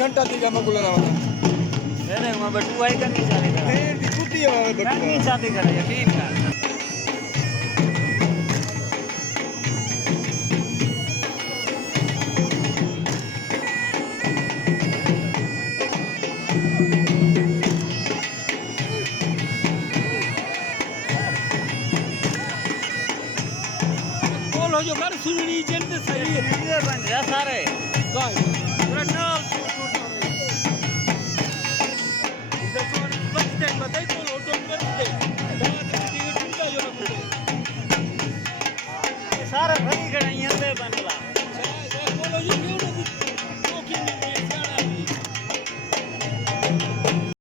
घंटा दी जमा कुल ना नहीं मैं बटू आई करनी चाहती था दी कुटी है करनी चाहती कर यकीन कर बोलो जो कर सुननी जल्दी सही है लीडर बन जा सारे गाइस पूरा नाल इधर तो बचते बताई